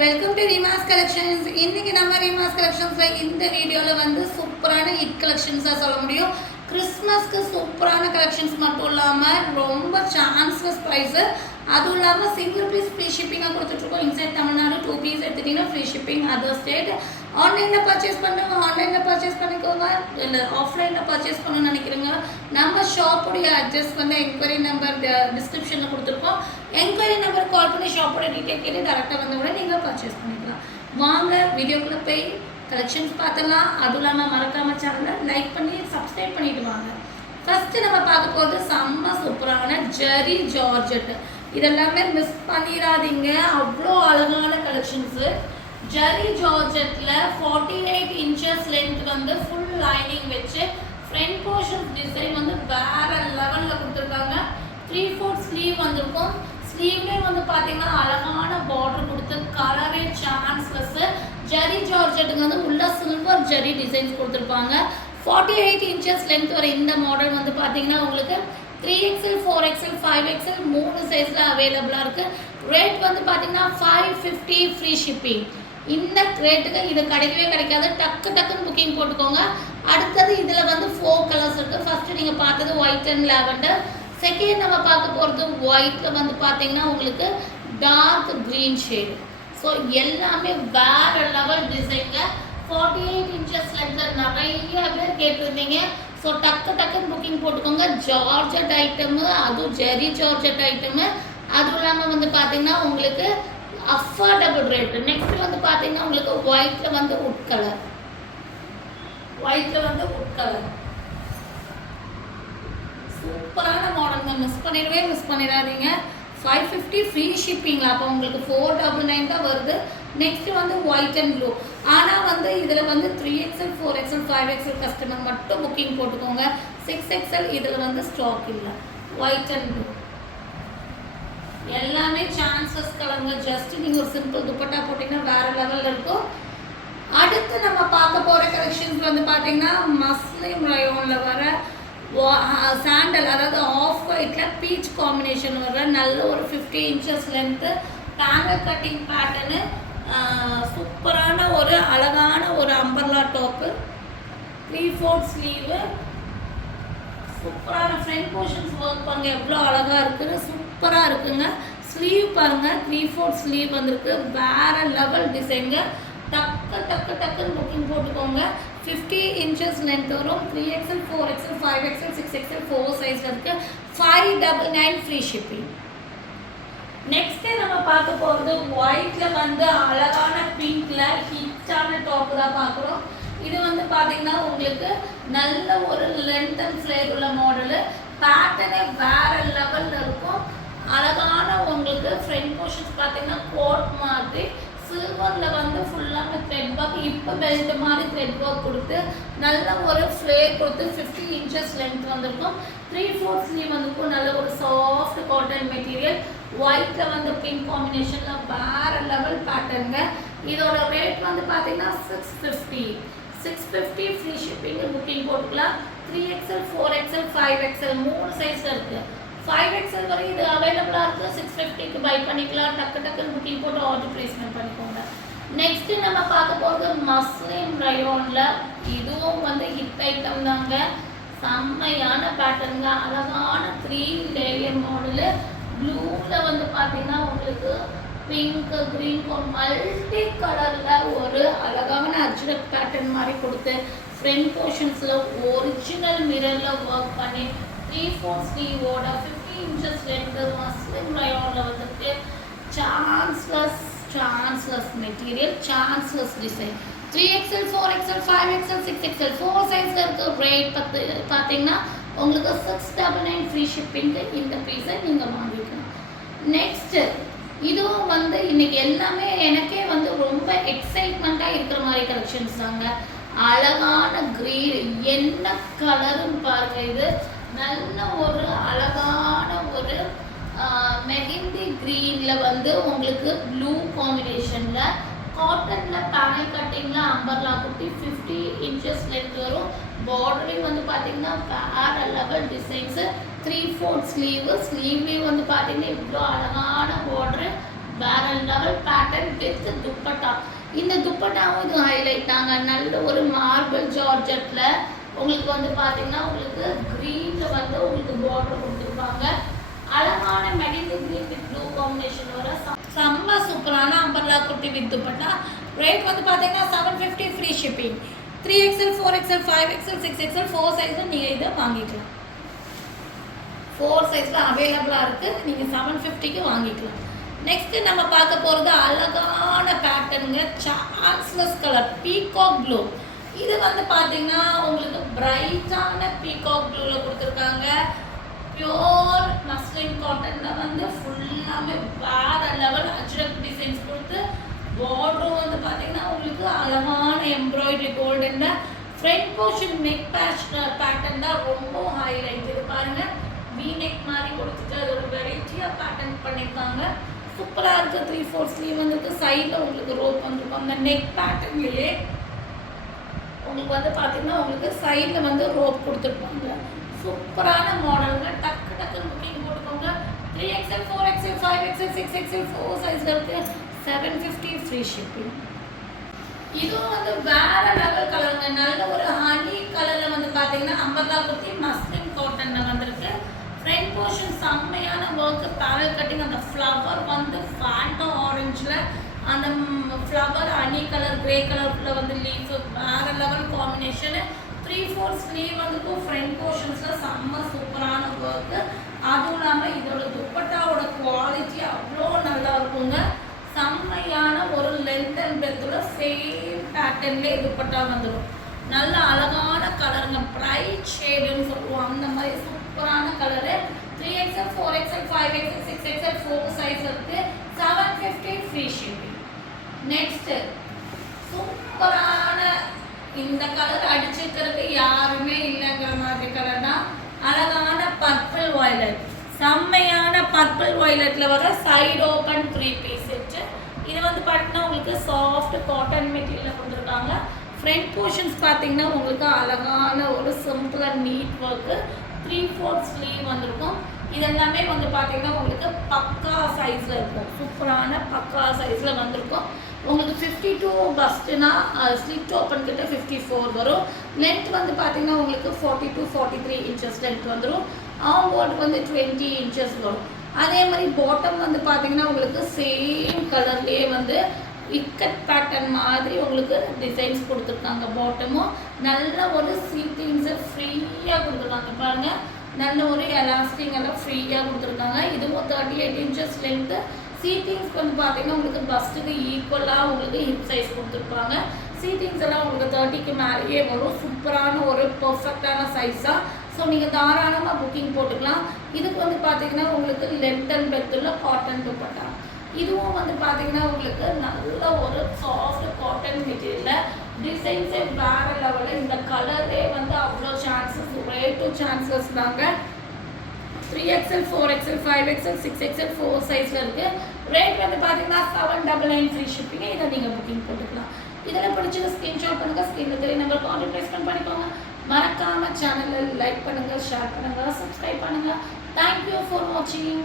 Welcome to ரீமாஸ் collections. இன்னைக்கு நம்ம ரீமாஸ் கலெக்ஷன்ஸ்ல இந்த வீடியோல வந்து சூப்பரான ஹிட் கலெக்ஷன்ஸா சொல்ல முடியும். கிறிஸ்மஸ்க்கு சூப்பரான கலெக்ஷன்ஸ் மட்டும் இல்லாம ரொம்ப சான்ஸ்லெஸ் பிரைஸ், அதுவும் இல்லாம சிங்கிள் பீஸ் ஃப்ரீ ஷிப்பிங்கா கொடுத்துட்டு இருக்கோம். இன்சைட் தமிழ்நாடு 2 பீஸ் எடுத்துட்டீங்கன்னா ஃப்ரீ ஷிப்பிங். அதர் ஸ்டேட் ஆன்லைன்ல பர்ச்சேஸ் பண்ணுங்க, ஆன்லைன்ல பர்ச்சேஸ் பண்ணிக்கோங்க. இல்லை ஆஃப்லைன்ல பர்ச்சேஸ் பண்ணணும்னு நினைக்கிறீங்க, நம்ம ஷாப்புடைய அட்ரஸ் வந்து என்கொயரி நம்பர் டிஸ்கிரிப்ஷனில் கொடுத்துருக்கோம். என்கொயரி நம்பர் கால் பண்ணி ஷாப்போட டீட்டெயில் கேட்டு டேரெக்டாக வந்த கூட நீங்கள் பர்ச்சேஸ் பண்ணிக்கலாம். வாங்க வீடியோக்குள்ளே போய் கலெக்ஷன்ஸ் பார்த்தலாம். அதுவும் இல்லாமல் மறக்காம சேனலை லைக் பண்ணி சப்ஸ்கிரைப் பண்ணிட்டு வாங்க. ஃபஸ்ட்டு நம்ம பார்க்க போகிறது செம்ம சூப்பரான ஜெரி ஜார்ஜெட். இதெல்லாமே மிஸ் பண்ணிடாதீங்க, அவ்வளோ அழகான கலெக்ஷன்ஸு. ஜெரி ஜார்ஜெட்டில் 48 இன்ச்சஸ் லென்த் வந்து ஃபுல் லைனிங் வச்சு ஃப்ரண்ட் போர்ஷன் டிசைன் வந்து வேறு லெவலில் கொடுத்துருக்காங்க. 3/4 ஸ்லீவ் வந்திருக்கும். ஸ்லீவ்லேயே வந்து பார்த்தீங்கன்னா அழகான பார்டர் கொடுத்து கலரே சான்ஸ்லெஸ்ஸு. ஜெரி ஜார்ஜெட்டுக்கு வந்து உள்ள சில்வர் ஜெரி டிசைன்ஸ் கொடுத்துருப்பாங்க. 48 இன்ச்சஸ் லென்த் வர இந்த மாடல் வந்து பார்த்தீங்கன்னா உங்களுக்கு 3XL 4XL 5XL 3 சைஸில் அவைலபிளாக இருக்குது. ரேட் வந்து பார்த்தீங்கன்னா 550 ஃப்ரீ ஷிப்பிங். இந்த ரேட்டுக்கு இது கிடைக்கவே கிடைக்காது. டக்குன்னு புக்கிங் போட்டுக்கோங்க. அடுத்தது இதில் வந்து 4 கலர்ஸ் இருக்குது. ஃபஸ்ட்டு நீங்கள் பார்த்தது ஒயிட் அண்ட் லாவெண்டர். செகண்ட் நம்ம பார்க்க போகிறது ஒயிட்டில் வந்து பார்த்தீங்கன்னா உங்களுக்கு டார்க் க்ரீன் ஷேடு. ஸோ எல்லாமே வேறு லெவல் டிசைனுங்க. 48 இன்ச்சஸ் லென்த்தில் நிறைய பேர் கேட்டிருந்தீங்க. ஸோ டக்குன்னு புக்கிங் போட்டுக்கோங்க. ஜார்ஜெட் ஐட்டமு, அதுவும் ஜெரி ஜார்ஜெட் ஐட்டமு. அதுவும் இல்லாமல் வந்து பார்த்தீங்கன்னா உங்களுக்கு அஃபோர்டபுள் ரேட்டு. நெக்ஸ்ட் வந்து பார்த்தீங்கன்னா உங்களுக்கு ஒயிட்டில் வந்து உட் கலர். சூப்பரான மாடலுங்க. மிஸ் பண்ணிடாதீங்க. 550 ஃப்ரீ ஷிப்பிங்களா? அப்போ உங்களுக்கு 499 தான் வருது. நெக்ஸ்ட் வந்து ஒயிட் அண்ட் ப்ளூ. ஆனால் வந்து இதில் வந்து 3XL 4XL 5XL கஸ்டமர் மட்டும் புக்கிங் போட்டுக்கோங்க. 6XL இதில் வந்து ஸ்டாக் இல்லை. ஒயிட் அண்ட் ப்ளூ எல்லாமே சான்சஸ் கலருங்க. ஜஸ்ட் நீங்கள் ஒரு சிம்பிள் துப்பட்டா போட்டிங்கன்னா வேறு லெவலில் இருக்கும். அடுத்து நம்ம பார்க்க போகிற கலெக்ஷன்ஸ் வந்து பார்த்தீங்கன்னா மஸ்லிம் ரயோனில் வர சாண்டல், அதாவது ஆஃப் ஒயிட்டில் பீச் காம்பினேஷன் வர நல்ல ஒரு 50 இன்ச்சஸ் லென்த்து டேங்கல் கட்டிங் பேட்டர்னு. சூப்பரான ஒரு அழகான ஒரு அம்பர்லா டாப்பு, 3/4 ஸ்லீவு. சூப்பரான ஃப்ரண்ட் போர்ஷன்ஸ் ஒர்க் பாருங்க எவ்வளோ அழகாக இருக்குன்னு. சூப்பராக இருக்குங்க. ஸ்லீவ் பாருங்கள், 3/4 ஸ்லீவ் வந்திருக்கு. வேறு லெவல் டிசைனுங்க. டக்குன்னு புக்கிங் போட்டுக்கோங்க. 50 இன்ச்சஸ் லென்த் வரும். 3XL 4XL 5XL 6XL 4 சைஸில் இருக்குது. 599 ஃப்ரீ ஷிப்பிங். நெக்ஸ்ட்டு நம்ம பார்க்க போகிறது ஒயிட்டில் வந்து அழகான பிங்க்கில் ஹிட்டான டாப்பு தான் பார்க்குறோம். இது வந்து பார்த்தீங்கன்னா உங்களுக்கு நல்ல ஒரு லென்த் அண்ட் ஃப்ளேர் உள்ள மாடலு. பேட்டர்னே வேறு லெவலில் இருக்கும். அழகான உங்களுக்கு ஃப்ரண்ட் போர்ஷன்ஸ் பார்த்தீங்கன்னா கோட் மாதிரி சில்வரில் வந்து ஃபுல்லாக த்ரெட் ஒர்க், இப்போ பெல்ட் மாதிரி த்ரெட் ஒர்க் கொடுத்து நல்ல ஒரு ஃப்ளேர் கொடுத்து 50 இன்ச்சஸ் லென்த் வந்திருக்கும். 3/4 ஸ்லீவ் வந்திருக்கும். நல்ல ஒரு சாஃப்ட் காட்டன் மெட்டீரியல். ஒயிட்டில் வந்து பிங்க் காம்பினேஷனில் வேறு லெவல் பேட்டர்னுங்க. இதோட ரேட் வந்து பார்த்தீங்கன்னா 650 ஃப்ரீ ஷிப்பிங்கு. புக்கிங் போட்டுக்கலாம். 3XL 4XL 5XL 3 சைஸில் இருக்குது. 5XL வரை இது அவைலபிளாக இருக்குது. 650க்கு பை பண்ணிக்கலாம். டக்குன்னு புக்கிங் போட்டு ஆர்டர் ப்ளேஸ்மெண்ட் பண்ணிக்கோங்க. நெக்ஸ்ட்டு நம்ம பார்க்க போகிறது மஸ்லிம் ரயோனில். இதுவும் வந்து ஹிட் ஐட்டம் தாங்க. செம்மையான பேட்டர்னுங்க. அழகான 3 லேயர் மாடலு. ப்ளூவில் வந்து பார்த்தீங்கன்னா உங்களுக்கு பிங்க் க்ரீன் மல்டி கலரில் ஒரு அழகான அஜ்ரக் பேட்டர்ன் மாதிரி கொடுத்து ஃப்ரண்ட் போர்ஷன்ஸில் ஒரிஜினல் மிரரில் ஒர்க் பண்ணி 3/4 ஸ்லீவோட 50 இன்ச்சஸ் லென்த் மஸ்லிம் ரயோனில் வந்துட்டு chanceless material, chanceless design. 3XL 4XL 5XL 6XL 4 சைஸில் இருக்க ரேட் பார்த்தீங்கன்னா உங்களுக்கு 699 ஃப்ரீ ஷிப்பிங்க்கு இந்த பீஸை நீங்கள் வாங்கிக்கலாம். நெக்ஸ்ட்டு இதுவும் வந்து இன்றைக்கி எல்லாமே எனக்கே வந்து ரொம்ப எக்ஸைட்மெண்ட்டாக இருக்கிற மாதிரி கலெக்ஷன்ஸ் தாங்க. அழகான க்ரீன், என்ன கலருன்னு பாருங்கள். இது நல்ல ஒரு அழகான ஒரு மெஹந்தி க்ரீனில் வந்து உங்களுக்கு ப்ளூ காம்பினேஷனில் காட்டனில் பேனல் கட்டிங்கில் அம்பர்லா குட்டி 50 இன்ச்சஸ் லென்த் வரும். பார்டரையும் வந்து பார்த்தீங்கன்னா வேறு லெவல் டிசைன்ஸு. 3/4 ஸ்லீவ்லேயும் வந்து பார்த்தீங்கன்னா இவ்வளோ அழகான பார்டரு, வேற லெவல் பேட்டர்ன் வித் துப்பட்டா. இந்த துப்பட்டாவும் இது ஹைலைட் தாங்க. நல்ல ஒரு மார்பிள் ஜார்ஜெட்டில் உங்களுக்கு வந்து பார்த்தீங்கன்னா உங்களுக்கு க்ரீனில் வந்து உங்களுக்கு பார்டர் கொடுத்துருப்பாங்க. அழகான medical green with blue combination வர செம்ம சூப்பரான umbrella kurti with dupatta. Rate வந்து பார்த்தீங்கன்னா 750 free shipping. 3XL 4XL 5XL 6XL 4 சைஸில் நீங்கள் இதை வாங்கிக்கலாம். 4 சைஸில் அவைலபிளாக இருக்குது. நீங்கள் 750க்கு வாங்கிக்கலாம். நெக்ஸ்ட்டு நம்ம பார்க்க போகிறது அழகான பேட்டர்னுங்க. Chanceless colour peacock blue. இது வந்து பார்த்தீங்கன்னா உங்களுக்கு பிரைட்டான பீகாக் ப்ளூவில் கொடுத்துருக்காங்க. பியோர் மஸ்லின் காட்டனில் வந்து ஃபுல்லாமே வேறு லெவல் அஜ்ரக் டிசைன்ஸ் கொடுத்து பார்டரும் வந்து பார்த்தீங்கன்னா உங்களுக்கு அழகான எம்ப்ராய்டரி கோல்டனில் ஃப்ரண்ட் போர்ஷன் நெக் பேட்டர்ன் தான் ரொம்ப ஹைலைட். இது பாருங்கள் வி நெக் மாதிரி கொடுத்துட்டு அது ஒரு வெரைட்டியாக பேட்டர்ன் பண்ணியிருக்காங்க. சூப்பராக இருக்குது. 3/4 ஸ்லீவ் வந்துருக்கு. சைடில் உங்களுக்கு ரோப் வந்துருக்கும். அந்த நெக் பேட்டர்ன்லேயே உங்களுக்கு வந்து பார்த்தீங்கன்னா உங்களுக்கு சைடில் வந்து ரோப் கொடுத்துருப்பாங்க. சூப்பரான மாடலுங்க. டக்கு டக்குன்னு புக்கிங் போட்டுக்கோங்க. 3XL 4XL 5XL 6XL 4 சைஸில் இருக்குது. 750 ஃப்ரீ ஷிப்பிங். இதுவும் வந்து வேற லெவல் கலருங்க. நல்ல ஒரு ஹனி கலரில் வந்து பார்த்தீங்கன்னா அம்பர்லா குர்த்தி மஸ்லின் காட்டனில் வந்திருக்கு. ஃப்ரண்ட் போர்ஷன் செம்மையான ஒர்க்கு பேரல் கட்டிங். அந்த ஃப்ளவர் வந்து ஃபேண்டோ ஆரஞ்சில் அந்த ஃப்ளவர் ஹனி கலர் கிரே கலரில் வந்து லீஃப் வேற லெவல் காம்பினேஷனு. 3/4 ஸ்லீவ் வந்துக்கும். ஃப்ரண்ட் போர்ஷன்ஸில் செம்ம சூப்பரான ஒர்க்கு. அதுவும் இல்லாமல் இதோட துப்பட்டாவோட குவாலிட்டி அவ்வளோ நல்லா இருக்குங்க. செம்மையான ஒரு லென்த் அண்ட் பிரெத்தில் சேம் பேட்டர்ன்லேயே துப்பட்டா வந்துடும். நல்ல அழகான கலருங்க. பிரைட் ஷேடுன்னு சொல்லுவோம். அந்த மாதிரி சூப்பரான colour. 3XL 4XL 5XL 6XL 4 size இருக்குது. 750 ஃப்ரீ ஷிப்பிங். நெக்ஸ்ட்டு சூப்பரான இந்த கலர் அடிச்சுக்கிறதுக்கு யாருமே இல்லைங்கிற மாதிரி கலர்னா அழகான பர்பிள் வயலட். செம்மையான பர்பிள் வயலட்டில் வர சைடு ஓப்பன் 3 பீஸ் செட்டு. இது வந்து பார்த்தீங்கன்னா உங்களுக்கு சாஃப்ட் காட்டன் மெட்டீரியலில் கொடுத்துருக்காங்க. ஃப்ரண்ட் போர்ஷன்ஸ் பார்த்தீங்கன்னா உங்களுக்கு அழகான ஒரு simple and neat work. 3/4 sleeve வந்திருக்கும். இதெல்லாமே வந்து பார்த்தீங்கன்னா உங்களுக்கு பக்கா சைஸில் இருக்கும். சூப்பரான பக்கா சைஸில் வந்திருக்கும். உங்களுக்கு 52 பஸ்ட்டுனா ஸ்லிட் ஓப்பன் கிட்ட 54 வரும். லென்த் வந்து பார்த்தீங்கன்னா உங்களுக்கு 40 to 43 இன்ச்சஸ் லென்த் வந்துடும். ஆம்போர்ட் வந்து 20 இன்ச்சஸ் வரும். அதே மாதிரி பாட்டம் வந்து பார்த்தீங்கன்னா உங்களுக்கு சேம் கலர்லேயே வந்து இக்கட் பேட்டர்ன் மாதிரி உங்களுக்கு டிசைன்ஸ் கொடுத்துருக்காங்க. பாட்டமும் நல்ல ஒரு சீட்டிங்ஸை ஃப்ரீயாக கொடுத்துருக்காங்க. பாருங்கள் நல்ல ஒரு எலாஸ்டிக் எல்லாம் ஃப்ரீயாக கொடுத்துருக்காங்க. இதுவும் 38 இன்ச்சஸ் லென்த்து. சீட்டிங்ஸ் வந்து பார்த்தீங்கன்னா உங்களுக்கு பஸ்ட்டுக்கு ஈக்குவலாக உங்களுக்கு ஹிப் சைஸ் கொடுத்துருப்பாங்க. சீட்டிங்ஸ் எல்லாம் உங்களுக்கு 30க்கு மேலேயே வரும். சூப்பரான ஒரு பர்ஃபெக்டான சைஸாக. ஸோ நீங்கள் தாராளமாக புக்கிங் போட்டுக்கலாம். இதுக்கு வந்து பார்த்தீங்கன்னா உங்களுக்கு லென்த் அண்ட் பெத்துள்ள காட்டன் துப்பட்டா. இதுவும் வந்து பார்த்தீங்கன்னா உங்களுக்கு நல்ல ஒரு சாஃப்ட் காட்டன் மெட்டீரியலில் டிசைன்ஸே வேறு லெவலில். இந்த கலரே வந்து அவ்வளோ சான்சஸ் ரேட்டும் சான்சஸ் தாங்க. 3XL 4XL 5XL 6XL 4 சைஸில் இருக்குது. ரேட் வந்து பார்த்தீங்கன்னா 799 ஃப்ரீ ஷிப்பிங்க. இதை நீங்கள் புக்கிங் போட்டுக்கலாம். இதில் பிடிச்சது ஸ்க்ரீன்ஷாட் பண்ணுங்கள். ஸ்க்ரீனில் தெரிய நம்பர் கான்டாக்ட் ப்ளேஸ்மெண்ட் பண்ணிக்கோங்க. மறக்காமல் சேனலில் லைக் பண்ணுங்கள், ஷேர் பண்ணுங்கள், சப்ஸ்கிரைப் பண்ணுங்கள். தேங்க்யூ ஃபார் வாட்சிங்.